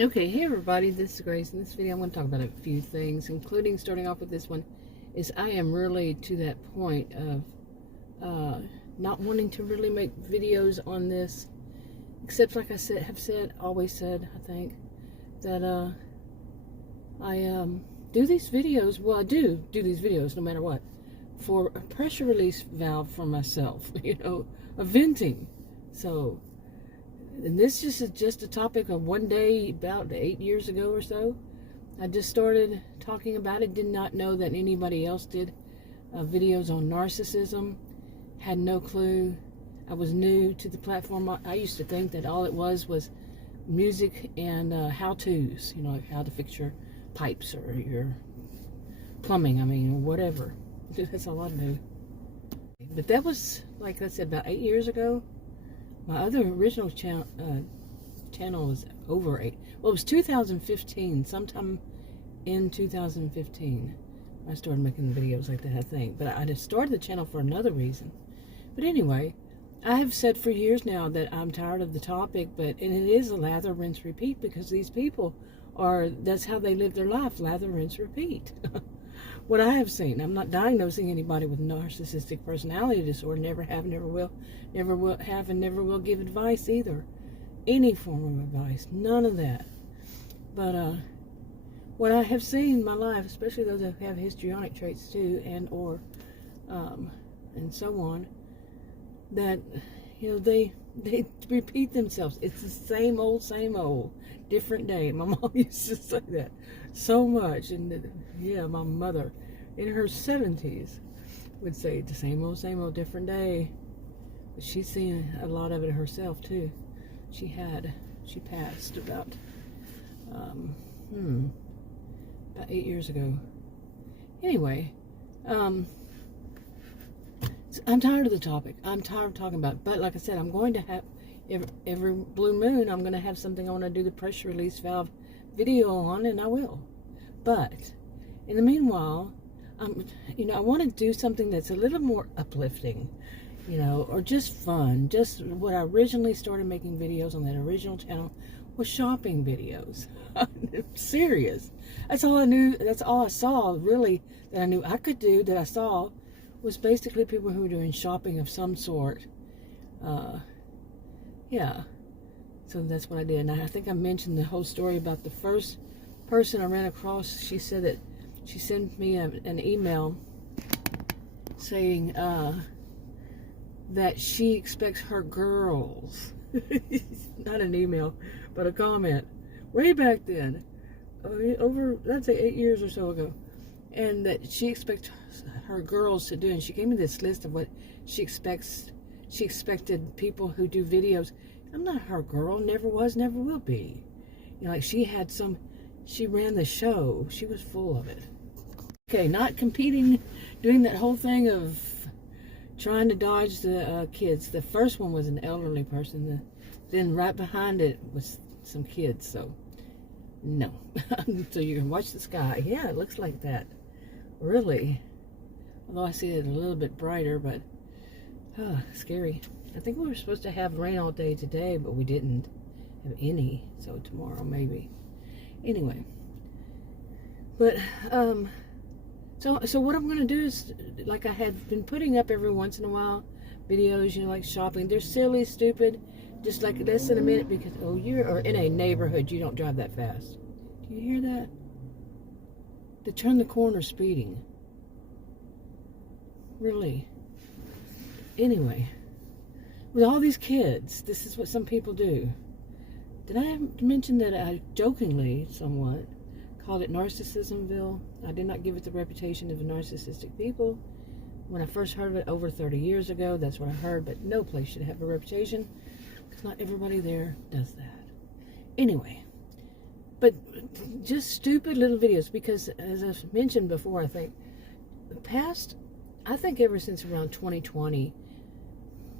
Okay, hey everybody, this is Grace. In this video, I'm going to talk about a few things, including starting off with this one, is I am really to that point of not wanting to really make videos on this, except like I always said, I think, that I do these videos, well, I do these videos no matter what, for a pressure release valve for myself, a venting. So, and this is just a topic of one day about 8 years ago or so. I just started talking about it, did not know that anybody else did videos on narcissism, had no clue. I was new to the platform. I used to think that all it was music and how-tos, like how to fix your pipes or your plumbing, or whatever. That's all I knew. But that was, like I said, about 8 years ago. My other original channel was over 8. Well, it was 2015, sometime in 2015. I started making videos like that, I think. But I just started the channel for another reason. But anyway, I have said for years now that I'm tired of the topic, and it is a lather, rinse, repeat, because these people that's how they live their life, lather, rinse, repeat. What I have seen, I'm not diagnosing anybody with narcissistic personality disorder, never have, never will have, and never will give advice either. Any form of advice, none of that. But what I have seen in my life, especially those that have histrionic traits too, and so on, that they repeat themselves. It's the same old, different day. My mom used to say that so much, and my mother in her 70s would say the same old, different day. But she's seen a lot of it herself too. She passed about 8 years ago. Anyway, I'm tired of the topic. I'm tired of talking about it. But like I said, I'm going to have every blue moon, I'm going to have something I want to do the pressure release valve video on, and I will. But in the meanwhile, I want to do something that's a little more uplifting, or just fun. Just what I originally started making videos on that original channel was shopping videos. I'm serious. That's all I knew. That's all I saw, really, that I knew I could do, that I saw, was basically people who were doing shopping of some sort. So that's what I did. And I think I mentioned the whole story about the first person I ran across. She said that she sent me an email saying that she expects her girls, not an email, but a comment, way back then, over, let's say 8 years or so ago, and that she expects her girls to do, and she gave me this list of what she expected people who do videos. I'm not her girl, never was, never will be. Like she ran the show. She was full of it. Okay, not competing, doing that whole thing of trying to dodge the kids. The first one was an elderly person. Then right behind it was some kids, so no. So you can watch the sky. Yeah, it looks like that. Really. Although I see it a little bit brighter, but scary. I think we were supposed to have rain all day today, but we didn't have any. So tomorrow maybe. Anyway, but so what I'm gonna do is, like I have been putting up every once in a while, videos, like shopping. They're silly, stupid, just like less than a minute, because you're in a neighborhood, you don't drive that fast. Do you hear that? To turn the corner speeding. Really. Anyway, with all these kids, this is what some people do. Did I mention that I jokingly, somewhat, called it Narcissismville? I did not give it the reputation of narcissistic people. When I first heard of it over 30 years ago, that's what I heard, but no place should have a reputation, because not everybody there does that. Anyway, but just stupid little videos, because as I've mentioned before, I think, ever since around 2020,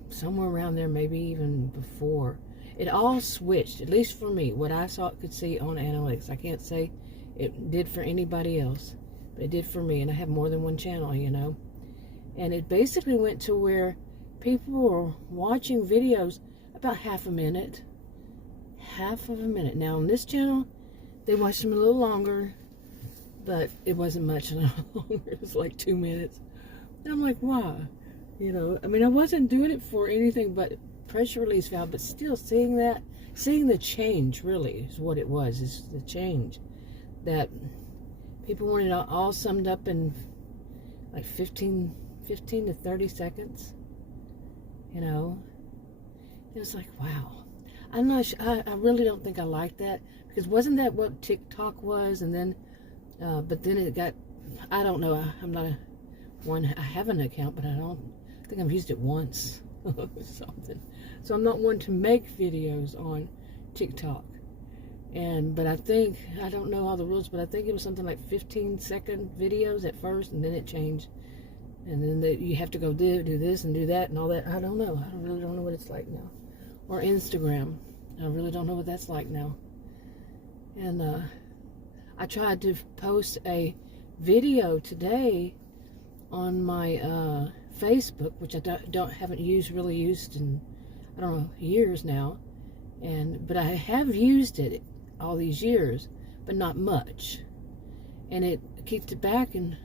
somewhere around there, maybe even before, it all switched, at least for me, what I could see on analytics. I can't say it did for anybody else, but it did for me, and I have more than one channel, and it basically went to where people were watching videos about half a minute, half of a minute. Now on this channel, they watched them a little longer, but it wasn't much longer. It was like 2 minutes. And I'm like, why? You know, I mean, I wasn't doing it for anything but pressure release valve, but still seeing the change really is what it was, is the change. That people wanted it all summed up in like 15 to 30 seconds. You know, it was like, wow. I'm not sure, I really don't think I like that, because wasn't that what TikTok was? And then, but then it got, I don't know, I'm not I have an account, but I think I've used it once or something. So I'm not one to make videos on TikTok. But I think, I don't know all the rules, but I think it was something like 15-second videos at first, and then it changed. And then you have to go do this and do that and all that. I don't know. I really don't know what it's like now. Or Instagram. I really don't know what that's like now. And I tried to post a video today on my Facebook, which I haven't really used in, I don't know, years now. But I have used it all these years, but not much. And it kicked it back and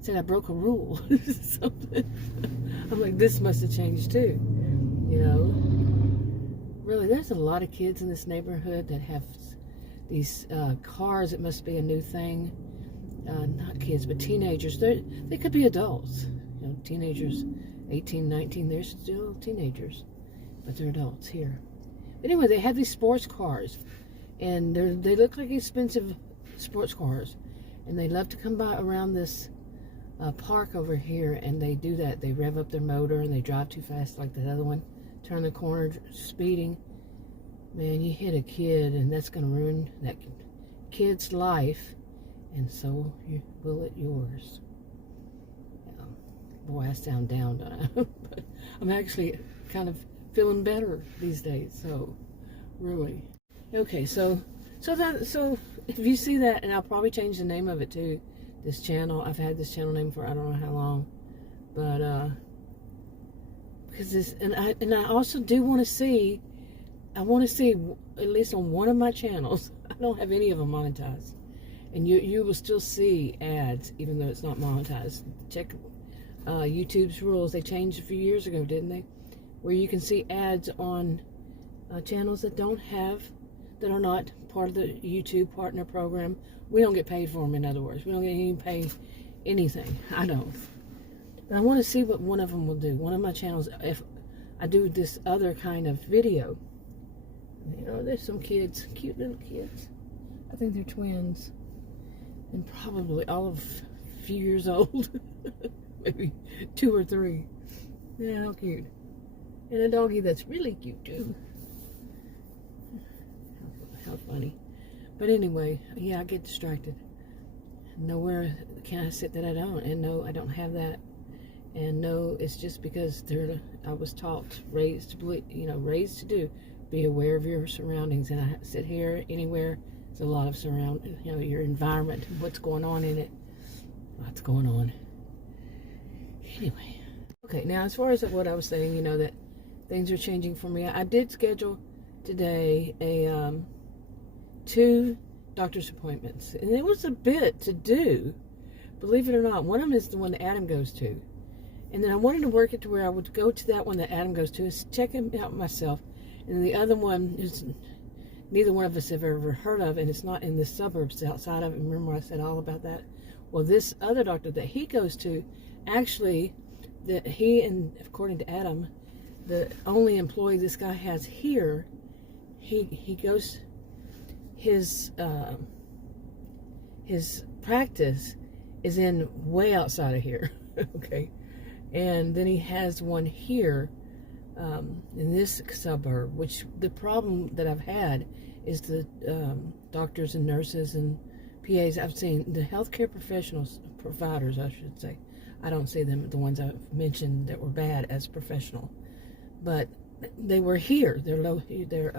said I broke a rule. Something. I'm like, this must have changed too. You know, really, there's a lot of kids in this neighborhood that have these cars. It must be a new thing. Not kids, but teenagers. They could be adults. You know, teenagers, 18, 19. They're still teenagers, but they're adults here. But anyway, they have these sports cars, and they look like expensive sports cars, and they love to come by around this park over here, and they do that. They rev up their motor and they drive too fast, like that other one. Turn the corner, speeding. Man, you hit a kid, and that's going to ruin that kid's life, and so will it yours. Yeah. Boy, I sound down, don't I? But I'm actually kind of feeling better these days. So, really. Okay, so if you see that, and I'll probably change the name of it too. This channel, I've had this channel name for I don't know how long, but because this, and I also do want to see. I want to see, at least on one of my channels, I don't have any of them monetized, and you will still see ads even though it's not monetized. Check YouTube's rules. They changed a few years ago, didn't they? Where you can see ads on channels that are not part of the YouTube partner program. We don't get paid for them, in other words. We don't get even paid anything. I don't. But I want to see what one of them will do. One of my channels, if I do this other kind of video. You know, there's some kids, cute little kids. I think they're twins. And probably all of a few years old. Maybe 2 or 3. Yeah, how cute. And a doggy that's really cute too. How funny. But anyway, yeah, I get distracted. Nowhere can I sit that I don't. And no, I don't have that. And no, it's just because I was taught, raised to believe, raised to do. Be aware of your surroundings. And I sit here, anywhere, there's a lot of your environment, what's going on in it. Lots going on. Anyway. Okay, now as far as what I was saying, that things are changing for me. I did schedule today 2 doctor's appointments, and it was a bit to do, believe it or not. One of them is the one that Adam goes to, and then I wanted to work it to where I would go to that one that Adam goes to and check him out myself, and the other one is neither one of us have ever heard of, and it's not in the suburbs outside of it. Remember I said all about that? Well, this other doctor that he goes to, actually, that he, and according to Adam, the only employee this guy has here, he goes, his practice is in way outside of here. Okay, and then he has one here in this suburb, which the problem that I've had is the doctors and nurses and PAs I've seen, the healthcare providers, I should say. I don't see them, the ones I've mentioned that were bad, as professional, but they were here. Their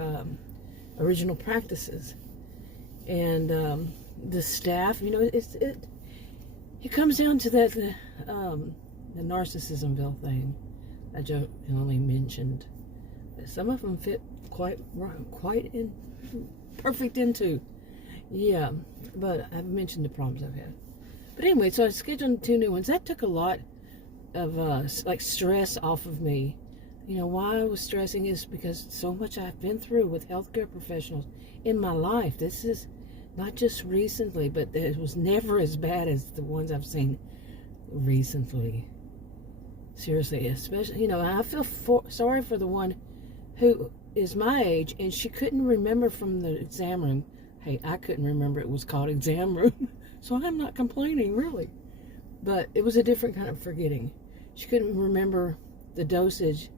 original practices, and the staff. It comes down to that the narcissismville thing I jokingly mentioned. Some of them fit quite perfect into. Yeah, but I've mentioned the problems I've had. But anyway, so I scheduled 2 new ones. That took a lot of like stress off of me. You know, why I was stressing is because so much I've been through with healthcare professionals in my life. This is not just recently, but it was never as bad as the ones I've seen recently. Seriously, especially, you know, I feel sorry for the one who is my age, and she couldn't remember from the exam room. Hey, I couldn't remember it was called exam room, so I'm not complaining, really. But it was a different kind of forgetting. She couldn't remember the dosage,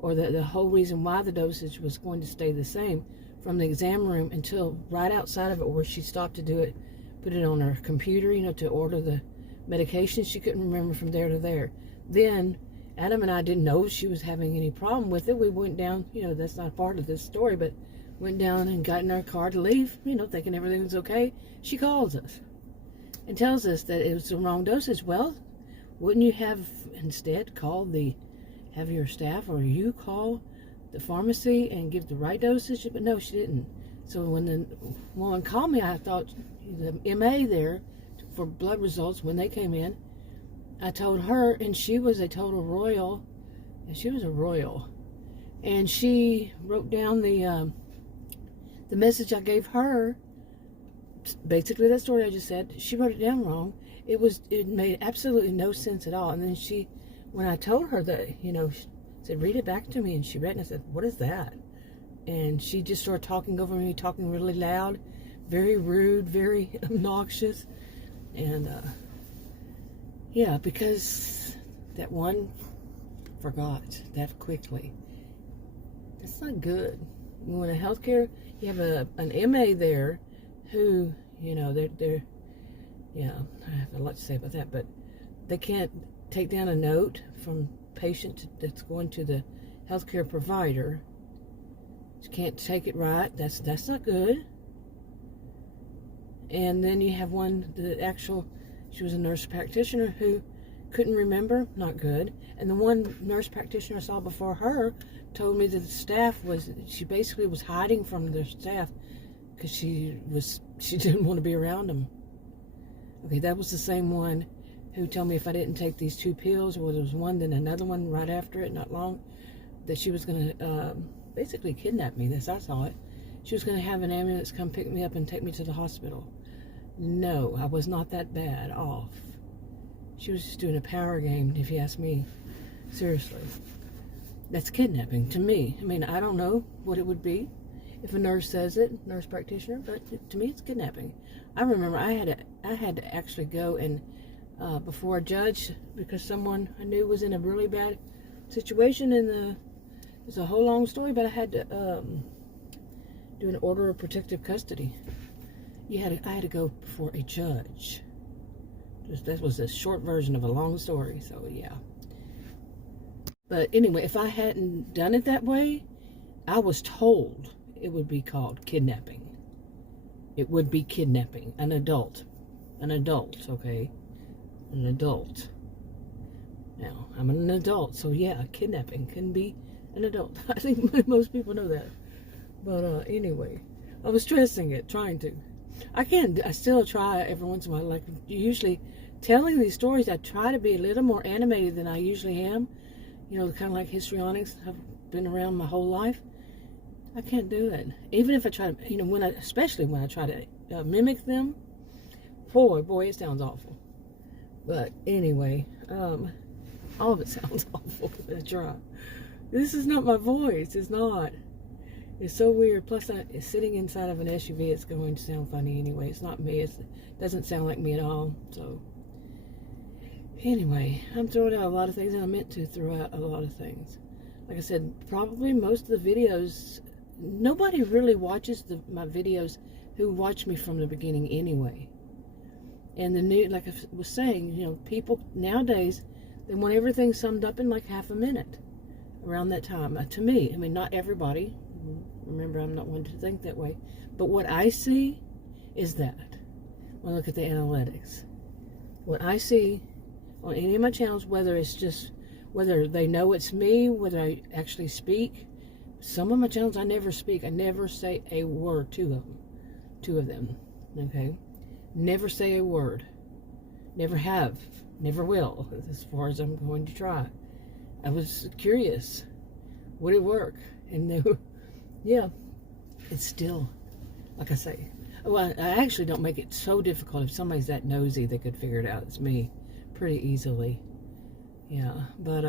or the whole reason why the dosage was going to stay the same from the exam room until right outside of it, where she stopped to do it, put it on her computer, you know, to order the medication. She couldn't remember from there to there. Then Adam and I didn't know she was having any problem with it. We went down, you know, that's not part of this story, but went down and got in our car to leave, you know, thinking everything was okay. She calls us and tells us that it was the wrong dosage. Well, wouldn't you have instead have your staff or you call the pharmacy and give the right dosage? But no, she didn't. So when the woman called me, I thought the MA there for blood results, when they came in, I told her, and she was a total royal, and she was a royal, and she wrote down the message I gave her, basically that story I just said. She wrote it down wrong. It made absolutely no sense at all. And then when I told her that, you know, she said, read it back to me, and she read it, and I said, what is that? And she just started talking over me, talking really loud, very rude, very obnoxious, and yeah, because that one forgot that quickly. That's not good. When a healthcare, you have an MA there who, you know, they're yeah, I have a lot to say about that, but they can't take down a note from patient that's going to the healthcare provider. You can't take it right. That's not good. And then you have one, she was a nurse practitioner who couldn't remember, not good. And the one nurse practitioner I saw before her told me that the staff she basically was hiding from the staff because she didn't want to be around them. Okay, that was the same one who told me if I didn't take these 2 pills, or there was one, then another one right after it, not long, that she was going to basically kidnap me. As I saw it. She was going to have an ambulance come pick me up and take me to the hospital. No, I was not that bad off. She was just doing a power game, if you ask me. Seriously. That's kidnapping to me. I mean, I don't know what it would be if a nurse says it, nurse practitioner, but to me it's kidnapping. I remember I had to actually go and before a judge, because someone I knew was in a really bad situation, and it's a whole long story, but I had to do an order of protective custody. I had to go before a judge. That was a short version of a long story, so yeah. But anyway, if I hadn't done it that way, I was told it would be called kidnapping. It would be kidnapping. An adult, okay? An adult. Now, I'm an adult, so yeah, kidnapping can be an adult. I think most people know that. But anyway, I was stressing it, trying to. I still try every once in a while. Like, usually telling these stories, I try to be a little more animated than I usually am. You know, kind of like histrionics. I've been around my whole life. I can't do it. Even if I try to, you know, especially when I try to mimic them. Boy, it sounds awful. But anyway, all of it sounds awful. I try. This is not my voice. It's not. It's so weird. Plus, sitting inside of an SUV, it's going to sound funny anyway. It's not me. It doesn't sound like me at all. So, anyway, I'm throwing out a lot of things, and I meant to throw out a lot of things. Like I said, probably most of the videos, nobody really watches my videos who watch me from the beginning anyway. And like I was saying, you know, people nowadays, they want everything summed up in like half a minute around that time. To me, I mean, not everybody. Remember, I'm not one to think that way. But what I see is that when I look at the analytics, what I see on any of my channels, whether they know it's me, whether I actually speak Some of my channels I never speak. I never say a word to them. Okay? Never say a word. Never have. Never will, as far as I'm going to try. I was curious. Would it work? And they were, yeah. It's still, like I say, well, I actually don't make it so difficult. If somebody's that nosy, they could figure it out. It's me pretty easily. Yeah, but,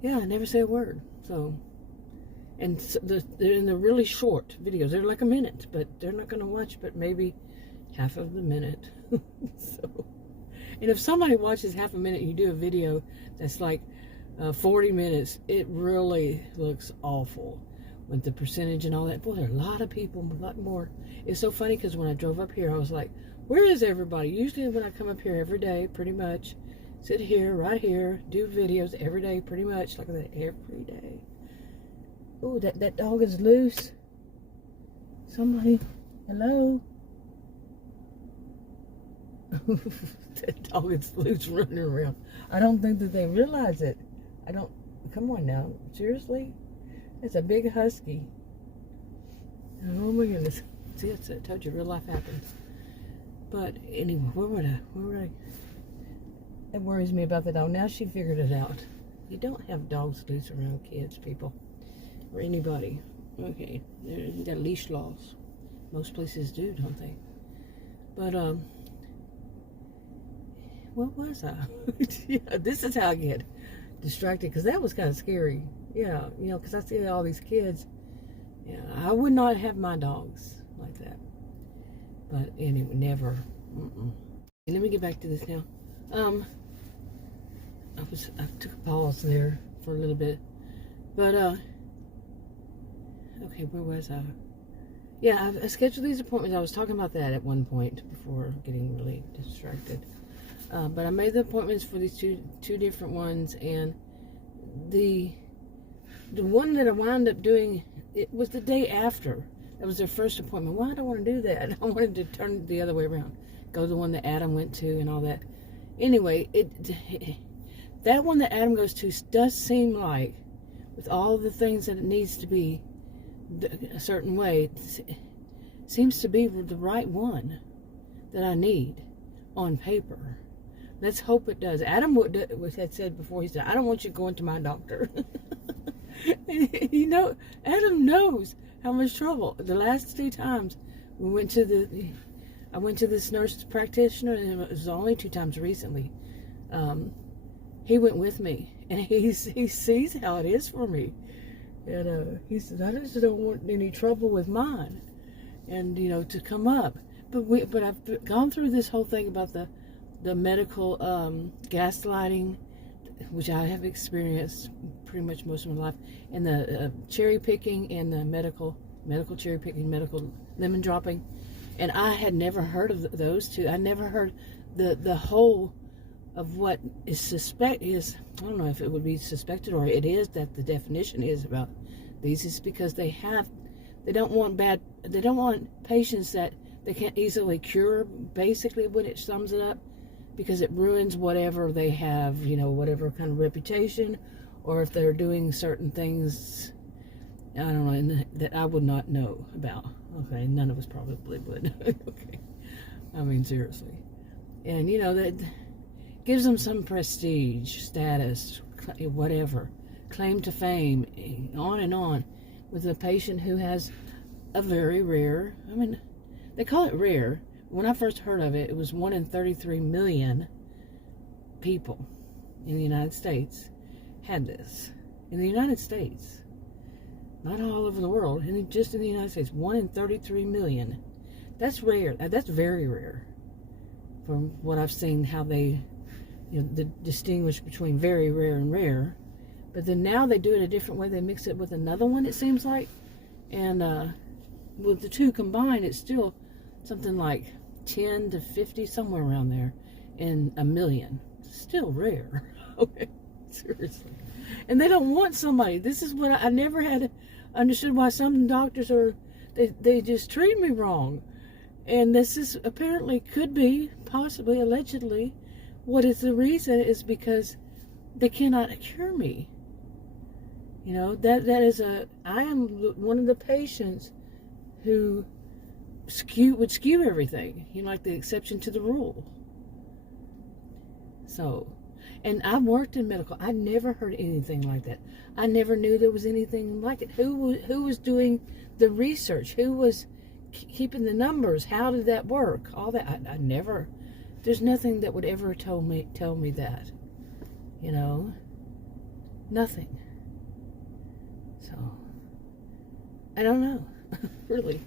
yeah, I never say a word. So, and so they're in the really short videos. They're like a minute, but they're not going to watch but maybe half of the minute. So, and if somebody watches half a minute and you do a video that's like 40 minutes, it really looks awful with the percentage and all that. Boy, there are a lot of people, a lot more. It's so funny because when I drove up here, I was like, where is everybody? Usually when I come up here every day, pretty much, sit here, right here, do videos every day, pretty much, like that, every day. Oh, that dog is loose. Somebody, hello? That dog is loose running around. I don't think that they realize it. Come on now, seriously? It's a big husky. Oh my goodness. See, I told you, real life happens. But anyway, where would I? It worries me about the dog. Now she figured it out. You don't have dogs loose around kids, people. Or anybody. Okay, you got leash laws. Most places do, don't they? But, what was I? Yeah, this is how I get distracted, because that was kind of scary. Yeah, you know, because I see all these kids. Yeah, I would not have my dogs like that. But anyway, never. Let me get back to this now. I took a pause there for a little bit. But, okay, where was I? Yeah, I scheduled these appointments. I was talking about that at one point before getting really distracted. But I made the appointments for these two different ones, and the one that I wound up doing, it was the day after. That was their first appointment. Why did I want to do that? I wanted to turn it the other way around. Go to the one that Adam went to and all that. Anyway, that one that Adam goes to does seem like, with all the things that it needs to be a certain way, it seems to be the right one that I need on paper. Let's hope it does. Adam had said before, he said, I don't want you going to my doctor. You know, Adam knows how much trouble. The last 2 times I went to this nurse practitioner, and it was only 2 times recently. He went with me, and he sees how it is for me. And he says, I just don't want any trouble with mine, and you know, to come up. But I've gone through this whole thing about the medical gaslighting, which I have experienced pretty much most of my life, and the cherry picking and the medical cherry picking, medical lemon dropping, and I had never heard of those two. I never heard the whole of what is I don't know if it would be suspected, or it is that the definition is about these is because they don't want patients that they can't easily cure, basically, when it sums it up, because it ruins whatever they have, you know, whatever kind of reputation, or if they're doing certain things, I don't know, that I would not know about. Okay, none of us probably would. Okay, I mean, seriously. And, you know, that gives them some prestige, status, whatever, claim to fame, on and on, with a patient who has a very rare, I mean, they call it rare. When I first heard of it, it was 1 in 33 million people in the United States had this. In the United States. Not all over the world, just in the United States. 1 in 33 million. That's rare. That's very rare. From what I've seen, how they, you know, distinguish between very rare and rare. But then now they do it a different way. They mix it with another one, it seems like. And with the two combined, it's still something like 10 to 50, somewhere around there, in a million. Still rare. Okay, seriously. And they don't want somebody. This is what I never had understood, why some doctors they just treat me wrong. And this is apparently, could be, possibly, allegedly, what is the reason is because they cannot cure me. You know, I am one of the patients who would skew everything. You know, like the exception to the rule. So, and I've worked in medical. I never heard anything like that. I never knew there was anything like it. Who was doing the research? Who was keeping the numbers? How did that work? All that. I never. There's nothing that would ever tell me that. You know, nothing. So, I don't know, really.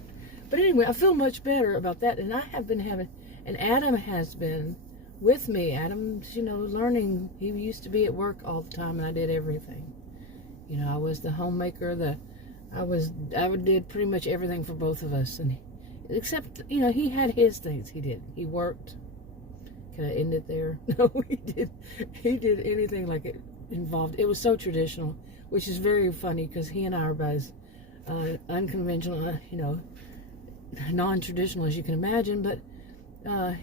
But anyway, I feel much better about that, and I have been having, and Adam has been with me. Adam's, you know, learning. He used to be at work all the time, and I did everything. You know, I was the homemaker. I did pretty much everything for both of us, and except, you know, he had his things. He did. He worked. Can I end it there? No, he did. He did anything like it involved. It was so traditional, which is very funny because he and I are both unconventional, you know, non-traditional as you can imagine, but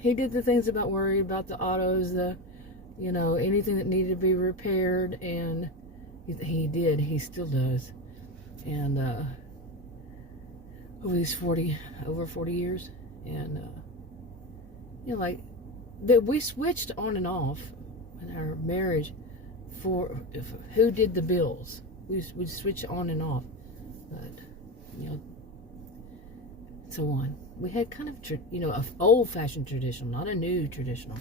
he did the things about worry about the autos, you know, anything that needed to be repaired, and he still does. And over 40 years, and you know, like that we switched on and off in our marriage for who did the bills. We switched on and off, but you know, so on. We had kind of, you know, an old-fashioned traditional, not a new traditional.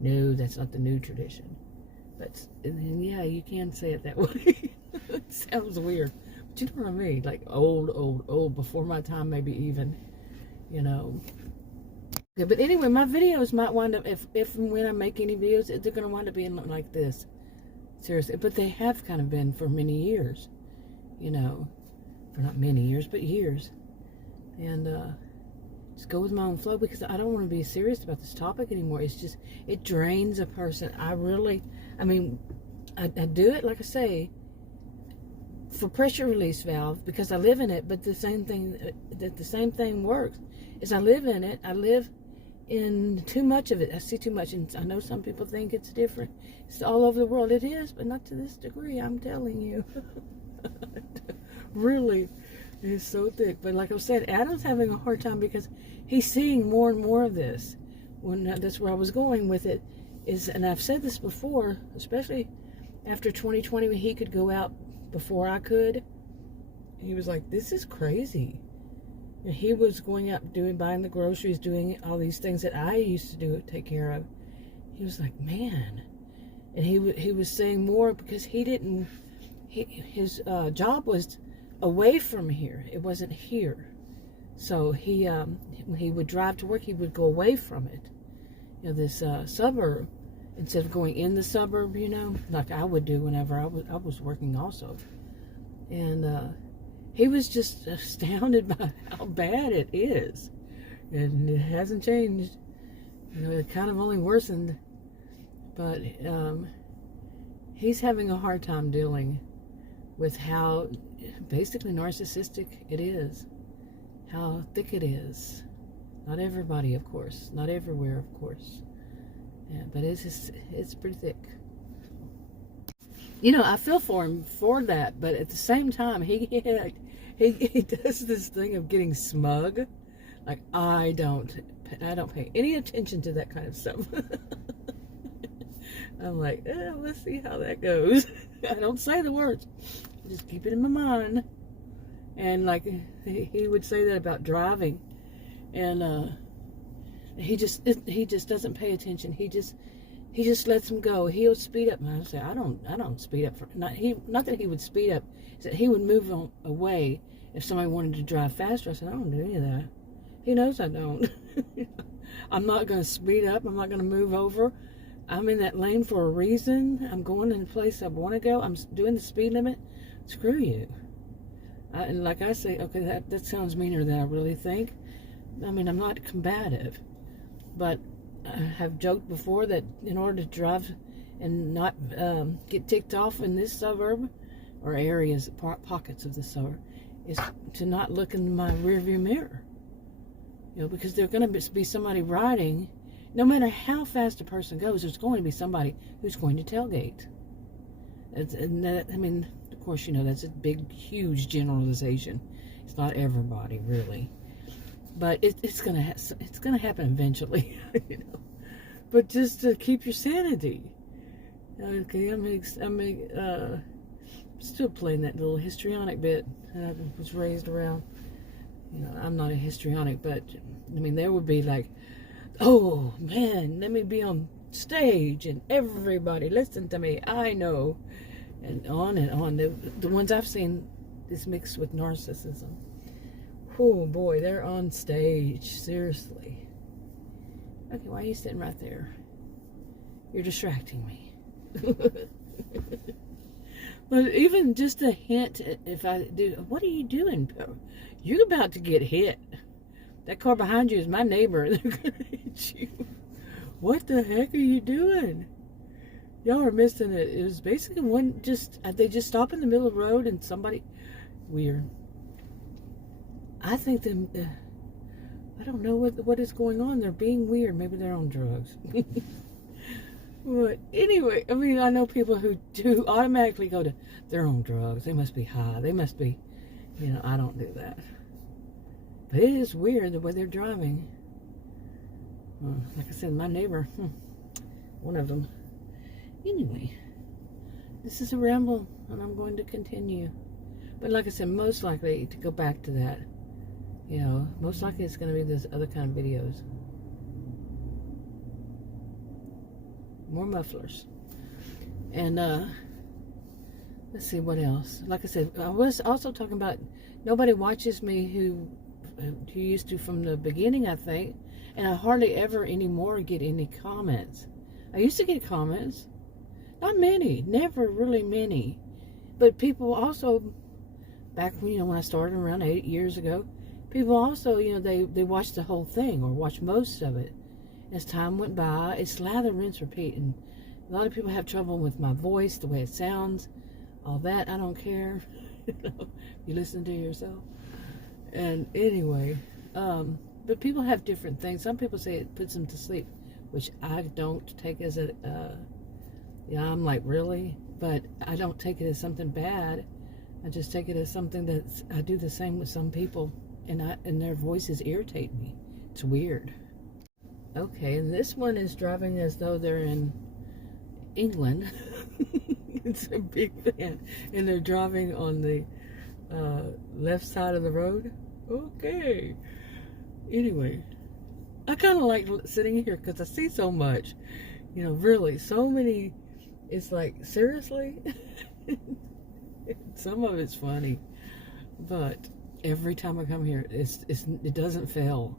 No, that's not the new tradition. But, and yeah, you can say it that way. It sounds weird. But you know what I mean? Like old, before my time, maybe even, you know. Okay, but anyway, my videos might wind up, if and when I make any videos, they're going to wind up being like this. Seriously. But they have kind of been for many years, you know. For not many years, but years. And just go with my own flow, because I don't want to be serious about this topic anymore. It's just, it drains a person. I mean, I do it, like I say, for pressure release valve, because I live in it. But the same thing works is I live in it. I live in too much of it. I see too much, and I know some people think it's different. It's all over the world. It is, but not to this degree, I'm telling you. Really. It's so thick. But like I said, Adam's having a hard time because he's seeing more and more of this. That's where I was going with it. And I've said this before, especially after 2020, when he could go out before I could. He was like, this is crazy. And he was going out buying the groceries, doing all these things that I used to do, take care of. He was like, man. And he was saying more because his job was away from here. It wasn't here. So when he would drive to work, he would go away from it. You know, this suburb, instead of going in the suburb, you know, like I would do whenever I was working also. And he was just astounded by how bad it is. And it hasn't changed. You know, it kind of only worsened. But he's having a hard time dealing with how basically narcissistic it is, how thick it is. Not everybody, of course, not everywhere, of course, yeah, but it's pretty thick. You know, I feel for him for that, but at the same time, he does this thing of getting smug, like I don't pay any attention to that kind of stuff. I'm like, let's see how that goes. I don't say the words. I just keep it in my mind. And like he would say that about driving, and he just doesn't pay attention. He just lets him go. He'll speed up. And I say, I don't speed up. Not that he would speed up. That he would move away if somebody wanted to drive faster. I said, I don't do any of that. He knows I don't. I'm not going to speed up. I'm not going to move over. I'm in that lane for a reason. I'm going in the place I want to go. I'm doing the speed limit. Screw you. And like I say, okay, that sounds meaner than I really think. I mean, I'm not combative. But I have joked before that in order to drive and not get ticked off in this suburb, or areas, pockets of the suburb, is to not look in my rearview mirror. You know, because there's going to be somebody riding. No matter how fast a person goes, there's going to be somebody who's going to tailgate. And that, I mean, of course, that's a big, huge generalization. It's not everybody, really. But it's gonna happen eventually, But just to keep your sanity. Okay, I'm still playing that little histrionic bit that I was raised around. I'm not a histrionic, but there would be like, oh man, let me be on stage and everybody listen to me. I know, and on and on. The ones I've seen is mixed with narcissism. Oh boy, they're on stage. Seriously. Okay, why are you sitting right there? You're distracting me. But even just a hint, if I do, what are you doing? You're about to get hit. That car behind you is my neighbor. They're going to hit you. What the heck are you doing? Y'all are missing it. It was basically they just stop in the middle of the road and somebody, weird. I think them, I don't know what is going on. They're being weird. Maybe they're on drugs. But anyway, I know people who do automatically go to their own drugs. They must be high. They must be, I don't do that. But it is weird the way they're driving. Like I said, my neighbor, one of them. Anyway, this is a ramble, and I'm going to continue. But like I said, most likely to go back to that. Most likely it's going to be this other kind of videos. More mufflers. And let's see what else. Like I said, I was also talking about nobody watches me who used to from the beginning, I think, and I hardly ever anymore get any comments. I used to get comments, not many, never really many, but people also back when I started around 8 years ago, people also they watched the whole thing or watched most of it. As time went by, it's lather, rinse, repeat. And a lot of people have trouble with my voice, the way it sounds, all that. I don't care. You listen to yourself. And anyway, but people have different things. Some people say it puts them to sleep, which I don't take as I'm like, really? But I don't take it as something bad. I just take it as something that I do the same with some people, and their voices irritate me. It's weird. Okay, and this one is driving as though they're in England. It's a big fan. And they're driving on the left side of the road. Okay. Anyway, I kind of like sitting here because I see so much. Really, so many. It's like, seriously? Some of it's funny. But every time I come here, it doesn't fail.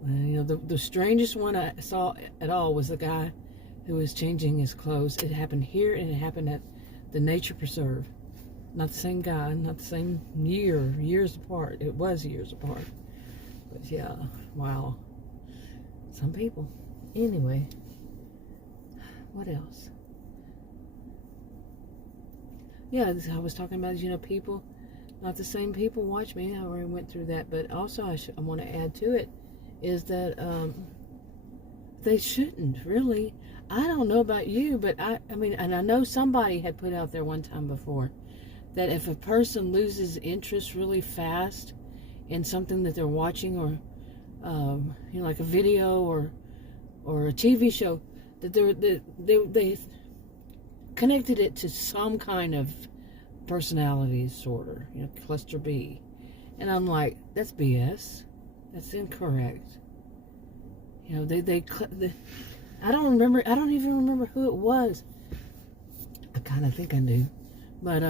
The strangest one I saw at all was the guy who was changing his clothes. It happened here and it happened at the nature preserve. Not the same guy, not the same years apart. It was years apart. But yeah, wow. Some people. Anyway, what else? Yeah, I was talking about, people, not the same people watch me. I already went through that. But also I want to add to it is that they shouldn't, really. I don't know about you, but and I know somebody had put out there one time before that if a person loses interest really fast in something that they're watching, or like a video or a TV show, that they connected it to some kind of personality disorder, cluster B. And I'm like, that's BS. That's incorrect. I don't even remember who it was. I kind of think I do. But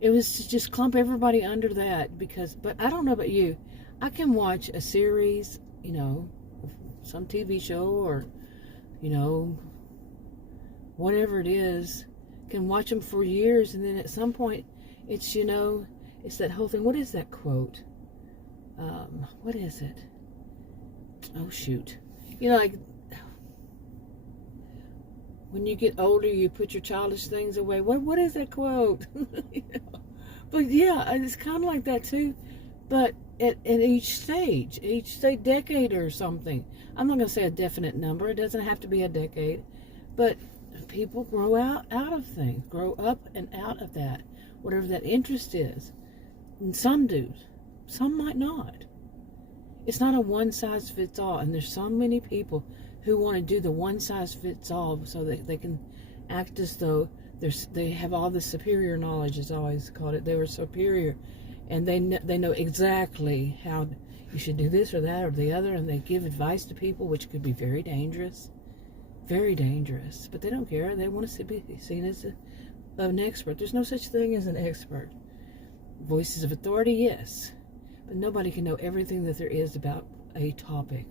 it was to just clump everybody under that, but I don't know about you. I can watch a series, some TV show or, whatever it is, can watch them for years, and then at some point it's, it's that whole thing. What is that quote? What is it? Oh, shoot. Like, when you get older, you put your childish things away. What is that quote? But yeah, it's kind of like that too. But at each stage, decade or something. I'm not going to say a definite number. It doesn't have to be a decade. But people grow out of things, grow up and out of that, whatever that interest is. And some do, some might not. It's not a one-size-fits-all, and there's so many people who want to do the one-size-fits-all so that they can act as though they have all the superior knowledge, as I always called it. They were superior, and they know exactly how you should do this or that or the other, and they give advice to people, which could be very dangerous. Very dangerous. But they don't care. They want to be seen as an expert. There's no such thing as an expert. Voices of authority, yes. But nobody can know everything that there is about a topic.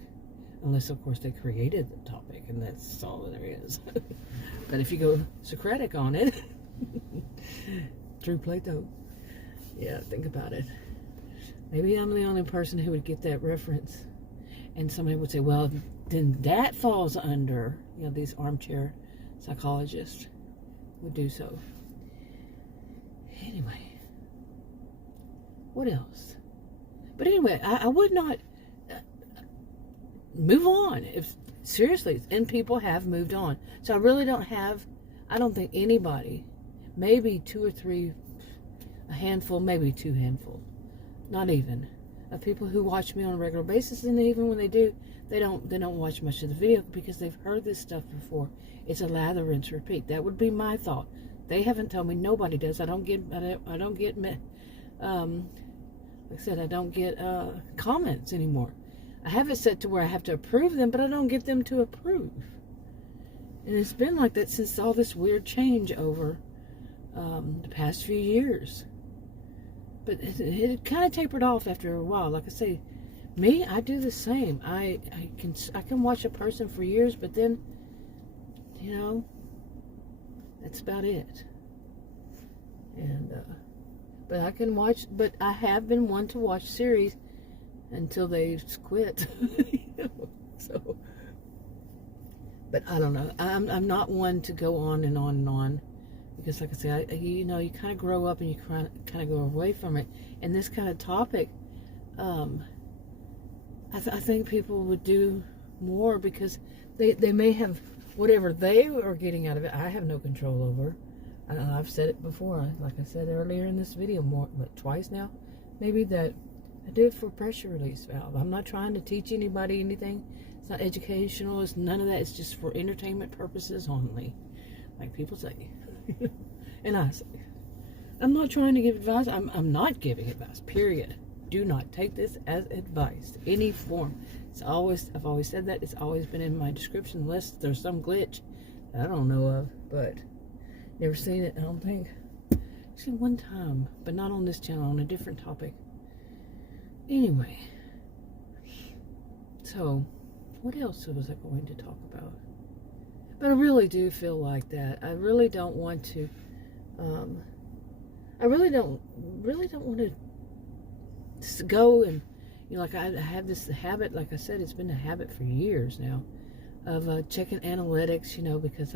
Unless, of course, they created the topic, and that's all there is. But if you go Socratic on it, through Plato, yeah, think about it. Maybe I'm the only person who would get that reference. And somebody would say, well, then that falls under, these armchair psychologists would do so. Anyway, what else? But anyway, I would not move on. Seriously, and people have moved on. So I really don't think anybody, maybe 2 or 3, a handful, maybe 2 handful, not even, of people who watch me on a regular basis. And even when they do, they don't watch much of the video because they've heard this stuff before. It's a lather, rinse, repeat. That would be my thought. They haven't told me. Nobody does. I don't get like I said, I don't get comments anymore. I have it set to where I have to approve them, but I don't get them to approve. And it's been like that since all this weird change over the past few years. But it kind of tapered off after a while. Like I say, me, I do the same. I can watch a person for years, but then, that's about it. And but I can watch. But I have been one to watch series until they quit. So, but I don't know. I'm not one to go on and on and on, because like I say, you kind of grow up and you kind of go away from it. And this kind of topic, I think people would do more because they may have whatever they are getting out of it. I have no control over. I've said it before, like I said earlier in this video, twice now, maybe, that I do it for pressure release valve. I'm not trying to teach anybody anything. It's not educational. It's none of that. It's just for entertainment purposes only, like people say. And I say, I'm not trying to give advice. I'm not giving advice, period. Do not take this as advice, any form. I've always said that. It's always been in my description, unless there's some glitch that I don't know of, but never seen it, I don't think. Actually, one time, but not on this channel, on a different topic. Anyway, so what else was I going to talk about? But I really do feel like that. I really don't want to. I really don't want to just go and, like I have this habit. Like I said, it's been a habit for years now of checking analytics. Because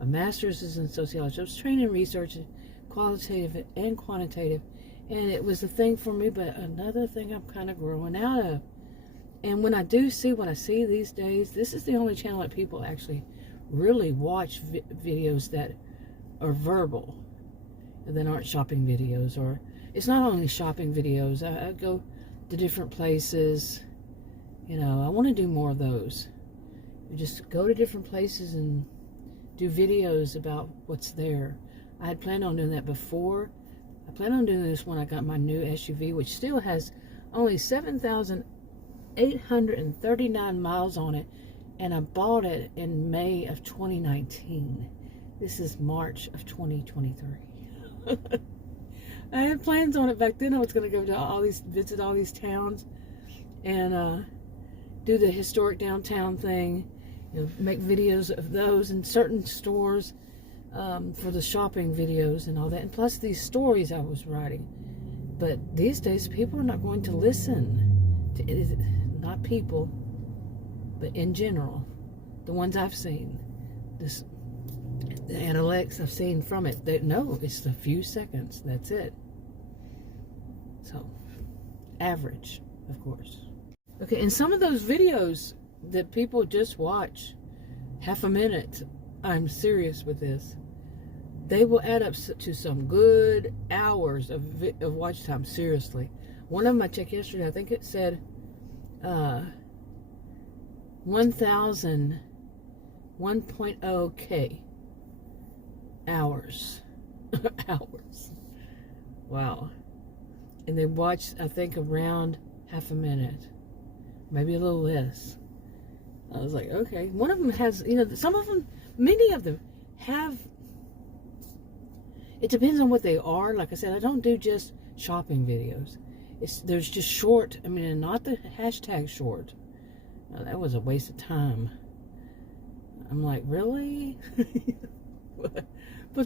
my master's is in sociology. I was trained in research, qualitative and quantitative, and it was a thing for me. But another thing I'm kind of growing out of. And when I do see what I see these days, this is the only channel that people actually really watch videos that are verbal, and that aren't shopping videos. Or it's not only shopping videos. I go to different places. I want to do more of those. Just go to different places and do videos about what's there. I had planned on doing that before. I plan on doing this when I got my new SUV, which still has only 7,839 miles on it, and I bought it in May of 2019. This is March of 2023. I had plans on it back then. I was going to go to visit all these towns, and do the historic downtown thing. Make videos of those in certain stores for the shopping videos and all that. And plus these stories I was writing. But these days, people are not going to listen to it. Not people, but in general. The ones I've seen. The analytics I've seen from it. No, it's a few seconds. That's it. So, average, of course. Okay, and some of those videos that people just watch half a minute I'm serious with this, they will add up to some good hours of watch time. Seriously. One of them I checked yesterday, I think it said 1.0K hours. Hours. Wow. And they watched, I think, around half a minute. Maybe a little less. I was like, okay. One of them has, some of them, many of them have, it depends on what they are. Like I said, I don't do just shopping videos. There's just short, and not the hashtag short. Now, that was a waste of time. I'm like, really? But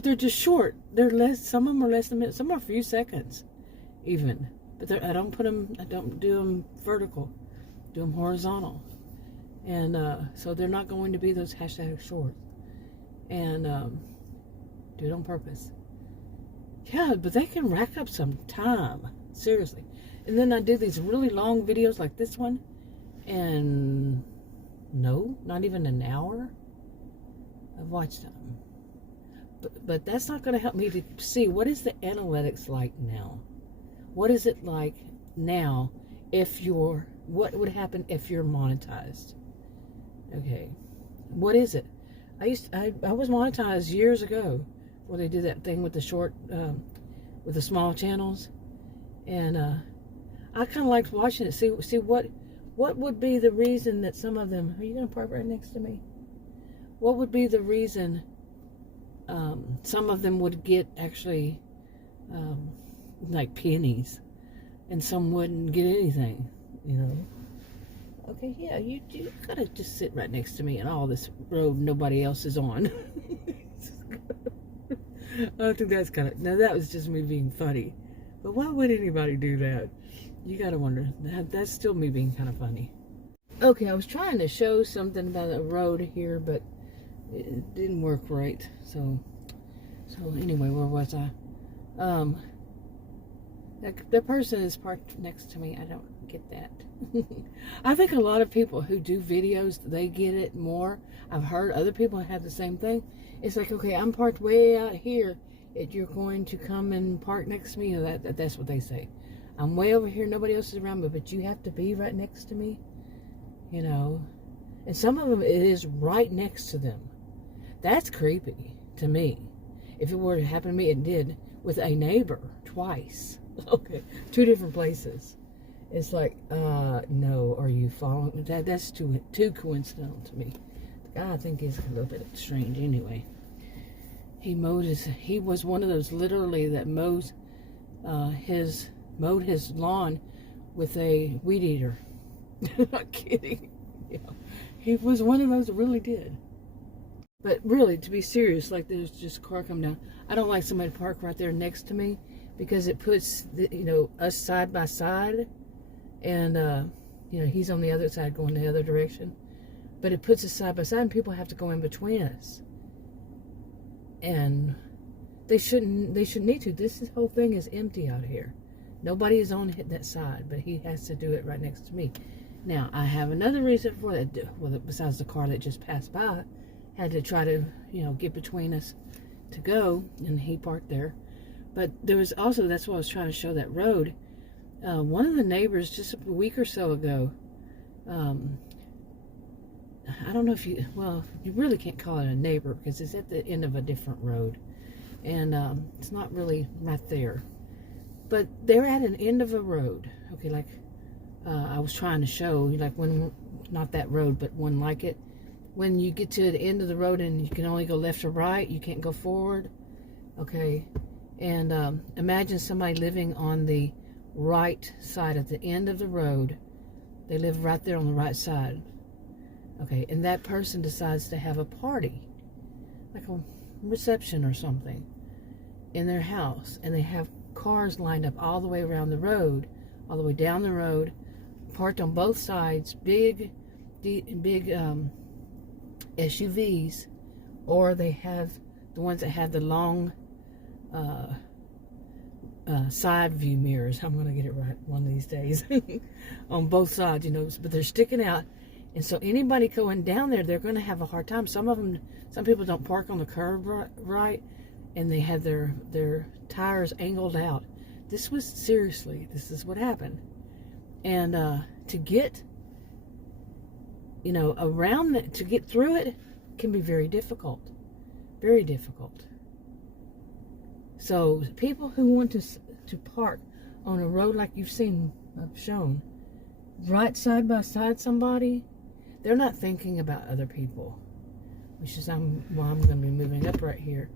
they're just short. They're less, some of them are less than a minute. Some are a few seconds, even. But I don't do them vertical. Do them horizontal. And so they're not going to be those hashtag shorts. And do it on purpose. Yeah, but they can rack up some time. Seriously. And then I do these really long videos like this one. And no, not even an hour of watch time. But that's not going to help me to see what is the analytics like now. What is it like now what would happen if you're monetized? Okay. What is it? I was monetized years ago where they did that thing with the short, with the small channels. And I kind of liked watching it. See what would be the reason that some of them, are you going to park right next to me? What would be the reason some of them would get actually like pennies and some wouldn't get anything, Okay, yeah, you gotta just sit right next to me and all this road nobody else is on. I think that's now that was just me being funny. But why would anybody do that? You gotta wonder. That's still me being kind of funny. Okay, I was trying to show something about a road here, but it didn't work right. So anyway, where was I? The person is parked next to me. I don't get that. I think a lot of people who do videos, they get it more. I've heard other people have the same thing. It's like, okay, I'm parked way out here. You're going to come and park next to me. That's what they say. I'm way over here. Nobody else is around me, but you have to be right next to me. And some of them, it is right next to them. That's creepy to me. If it were to happen to me, it did with a neighbor twice. Okay, 2 different places. It's like, no, are you following? That's too coincidental to me. The guy, I think, is a little bit strange anyway. He was one of those literally that mowed his lawn with a weed eater. Not kidding. Yeah. He was one of those that really did. But really, to be serious, like there's just a car coming down. I don't like somebody to park right there next to me because it puts, us side by side. And, he's on the other side going the other direction. But it puts us side by side and people have to go in between us. And they shouldn't need to. This whole thing is empty out here. Nobody is on that side, but he has to do it right next to me. Now, I have another reason for that. Well, besides the car that just passed by, had to try to, get between us to go, and he parked there. But there was also, that's why I was trying to show that road. One of the neighbors just a week or so ago, I don't know if you really can't call it a neighbor because it's at the end of a different road. And it's not really right there. But they're at an end of a road. Okay, like I was trying to show, like when, not that road, but one like it. When you get to the end of the road and you can only go left or right, you can't go forward. Okay, and imagine somebody living on the right side at the end of the road. They live right there on the right side. Okay, and that person decides to have a party, like a reception or something, in their house, and they have cars lined up all the way around the road, all the way down the road, parked on both sides, big SUVs, or they have the ones that have the long side view mirrors. I'm going to get it right one of these days. On both sides, but they're sticking out, And so anybody going down there, they're going to have a hard time. Some people don't park on the curb right, and they have their tires angled out. This is what happened. And to get, around that, to get through it can be very difficult. Very difficult. So people who want to park on a road like you've seen, I've shown, right side by side somebody, they're not thinking about other people, which is I'm going to be moving up right here.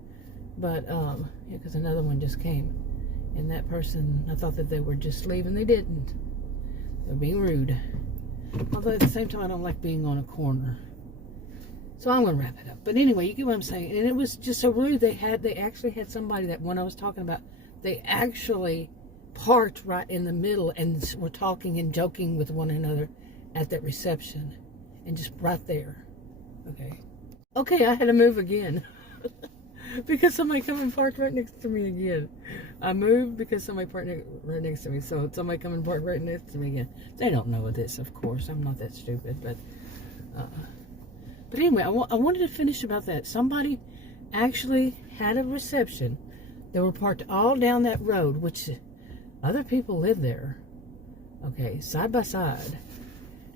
But, because another one just came, and that person, I thought that they were just leaving. They didn't. They were being rude. Although at the same time, I don't like being on a corner. So I'm going to wrap it up. But anyway, you get what I'm saying. And it was just so rude. They actually had somebody, that one I was talking about, they actually parked right in the middle and were talking and joking with one another at that reception. And just right there. Okay, I had to move again. Because somebody come and parked right next to me again. I moved because somebody parked right next to me. So somebody come and parked right next to me again. They don't know this, of course. I'm not that stupid. But anyway, I wanted to finish about that. Somebody actually had a reception. They were parked all down that road, which other people live there. Okay, side by side.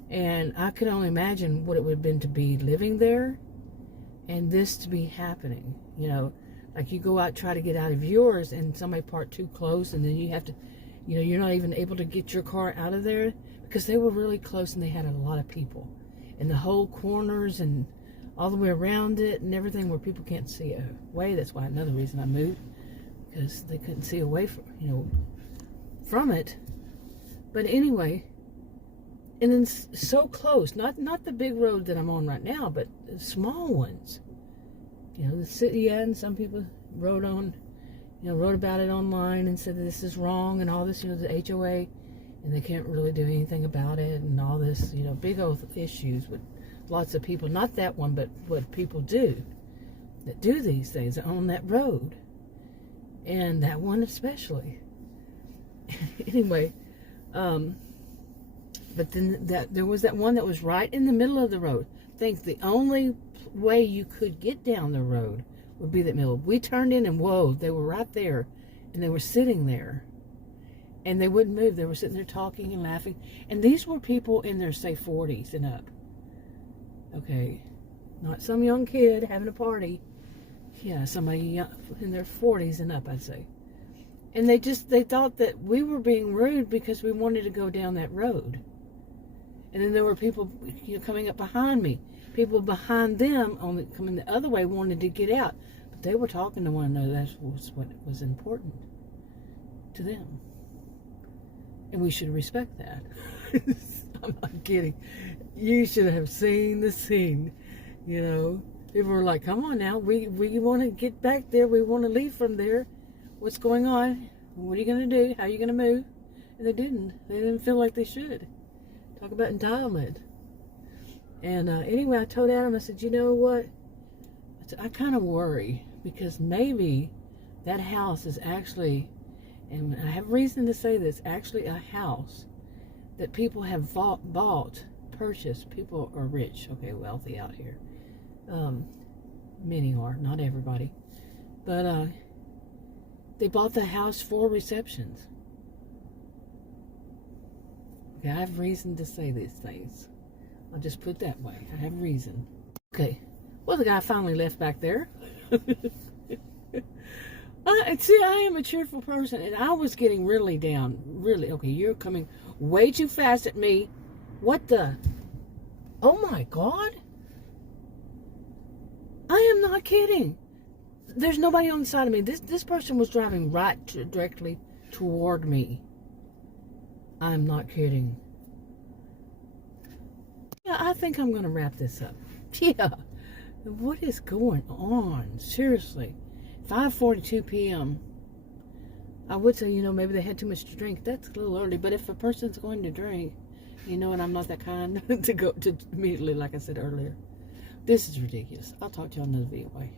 And I could only imagine what it would have been to be living there and this to be happening. Like you go out, try to get out of yours, and somebody parked too close, and then you have to, you're not even able to get your car out of there because they were really close and they had a lot of people. And the whole corners and all the way around it and everything where people can't see away. That's why another reason I moved, because they couldn't see away from it. But anyway, and then so close, not the big road that I'm on right now, but the small ones. The city, and some people wrote about it online and said that this is wrong and all this, the HOA, and they can't really do anything about it and all this, big old issues with lots of people. Not that one, but what people do that do these things on that road. And that one especially. Anyway, but then there was that one that was right in the middle of the road. I think the only way you could get down the road would be that middle. We turned in and whoa, they were right there, and they were sitting there, and they wouldn't move. They were sitting there talking and laughing, and these were people in their, say, 40s and up. Okay, not some young kid having a party. Yeah, somebody young, in their 40s and up, I'd say. And they thought that we were being rude because we wanted to go down that road. And then there were people, coming up behind me. People behind them, coming the other way, wanted to get out. But they were talking to one another. That was what was important to them. And we should respect that. I'm not kidding. You should have seen the scene. People were like, come on now. We want to get back there. We want to leave from there. What's going on? What are you going to do? How are you going to move? And they didn't. They didn't feel like they should. Talk about entitlement. And anyway, I told Adam, I said, you know what? I kind of worry because maybe that house is actually, and I have reason to say this, actually a house that people have purchased. People are rich, okay, wealthy out here. Many are, not everybody. But they bought the house for receptions. Okay, I have reason to say these things. I'll just put it that way. I have reason. Okay. Well, the guy finally left back there. See, I am a cheerful person, and I was getting really down. Really. Okay, you're coming way too fast at me. What the? Oh, my God. I am not kidding. There's nobody on the side of me. This person was driving directly toward me. I'm not kidding. Yeah, I think I'm going to wrap this up. Yeah. What is going on? Seriously. 5:42 p.m. I would say, maybe they had too much to drink. That's a little early. But if a person's going to drink, and I'm not that kind to go to immediately, like I said earlier. This is ridiculous. I'll talk to you on another video. Bye.